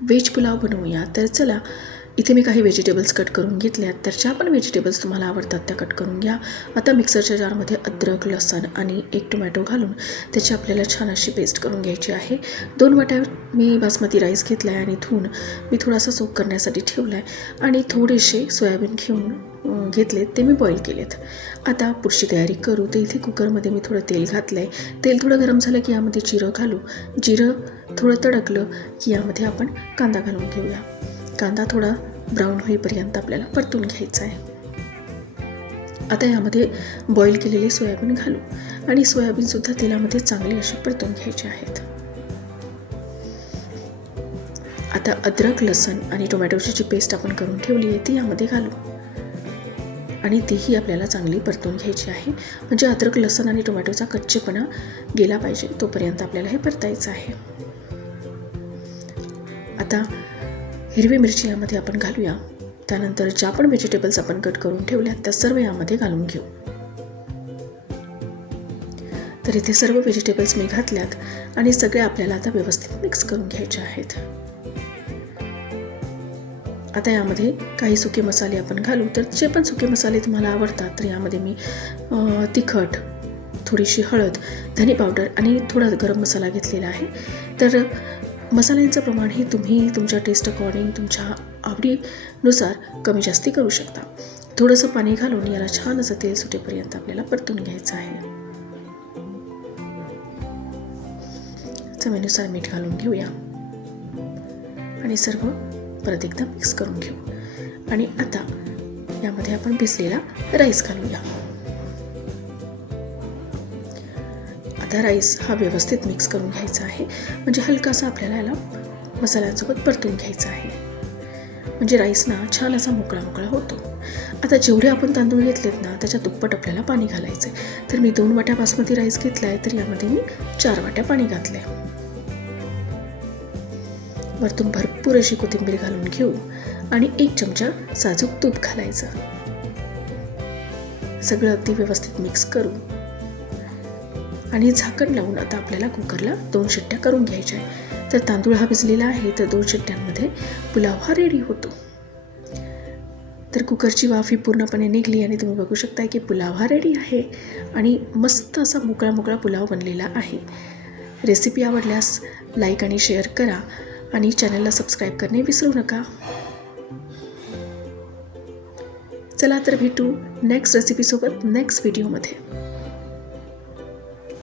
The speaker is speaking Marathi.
व्हेज पुलाव बनवूया. तर चला, इथे मी काही व्हेजिटेबल्स कट करून घेतल्यात. तर ज्या पण व्हेजिटेबल्स तुम्हाला आवडतात त्या कट करून घ्या. आता मिक्सरच्या जारमध्ये अद्रक, लसूण आणि 1 टोमॅटो घालून त्याची आपल्याला छान अशी पेस्ट करून घ्यायची आहे. 2 वाट्या मी बासमती राईस घेतला आहे आणि धुवून मी थोडासा सोक करण्यासाठी ठेवला आहे आणि थोडेसे सोयाबीन घेतलेत, ते मी बॉईल केलेत. आता पुढची तयारी करू. तर इथे कुकरमध्ये मी थोडं तेल घातलं आहे. तेल थोडं गरम झालं की यामध्ये जिरं घालू. जिरं थोडं तडकलं की यामध्ये आपण कांदा घालून घेऊया. कांदा थोडा ब्राऊन होईपर्यंत आपल्याला परतून घ्यायचा आहे. आता यामध्ये बॉईल केलेले सोयाबीन घालू आणि सोयाबीनसुद्धा तेलामध्ये चांगले असे परतून घ्यायचे आहेत. आता अद्रक, लसूण आणि टोमॅटोची जी पेस्ट आपण करून ठेवली आहे ती यामध्ये घालू आणि तीही आपल्याला चांगली परतून घ्यायची आहे. म्हणजे अद्रक, लसूण आणि टोमॅटोचा कच्चेपणा गेला पाहिजे तोपर्यंत आपल्याला हे परतायचं आहे. आता हिरवी मिरची यामध्ये आपण घालूया. त्यानंतर ज्या पण व्हेजिटेबल्स आपण कट करून ठेवल्यात त्या सर्व यामध्ये घालून घेऊ. तर इथे सर्व व्हेजिटेबल्स मी घातल्यात आणि सगळे आपल्याला आता व्यवस्थित मिक्स करून घ्यायचे आहेत. आता यामध्ये काही सुके मसाले आपण घालू. तर जे पण सुके मसाले तुम्हाला आवडतात तर यामध्ये मी तिखट, थोडीशी हळद, धने पावडर आणि थोडा गरम मसाला घेतलेला आहे. तर मसाल्यांचं प्रमाण हे तुम्ही तुमच्या टेस्ट अकॉर्डिंग तुमच्या आवडीनुसार कमी जास्ती करू शकता. थोडंसं पाणी घालून याला छान असं तेल सुटेपर्यंत आपल्याला परतून घ्यायचं आहे. चवीनुसार मीठ घालून घेऊया आणि सर्व परत एकदा मिक्स करून घेऊ. आणि आता यामध्ये आपण भिजलेला राईस घालूया. आता राईस हा व्यवस्थित मिक्स करून घ्यायचा आहे. म्हणजे हलकासा आपल्याला याला मसाल्यांसोबत परतून घ्यायचा आहे. म्हणजे राईस ना छान असा मोकळा मोकळा होतो. आता जेवढे आपण तांदूळ घेतलेत ना त्याच्या दुप्पट आपल्याला पाणी घालायचं आहे. तर मी 2 वाट्या बासमती राईस घेतला आहे तर यामध्ये मी 4 वाट्या पाणी घातले. वरतून भरपूर अशी कोथिंबीर घालून घेऊ आणि 1 चमचा साजूक तूप घालायचं. सगळं अगदी व्यवस्थित मिक्स करू आणि झाकण लावून आता आपल्याला कुकरला 2 शिट्ट्या करून घ्यायच्या आहे. तर तांदूळ हा भिजलेला आहे तर 2 शिट्ट्यांमध्ये पुलाव हा रेडी होतो. तर कुकरची वाफ ही पूर्णपणे निघली आणि तुम्ही बघू शकता की पुलाव हा रेडी आहे आणि मस्त असा मोकळा मोकळा पुलाव बनलेला आहे. रेसिपी आवडल्यास लाईक आणि शेअर करा आणि चॅनलला सबस्क्राईब करणे विसरू नका. चला तर भेटू नेक्स्ट रेसिपीसोबत नेक्स्ट व्हिडिओमध्ये.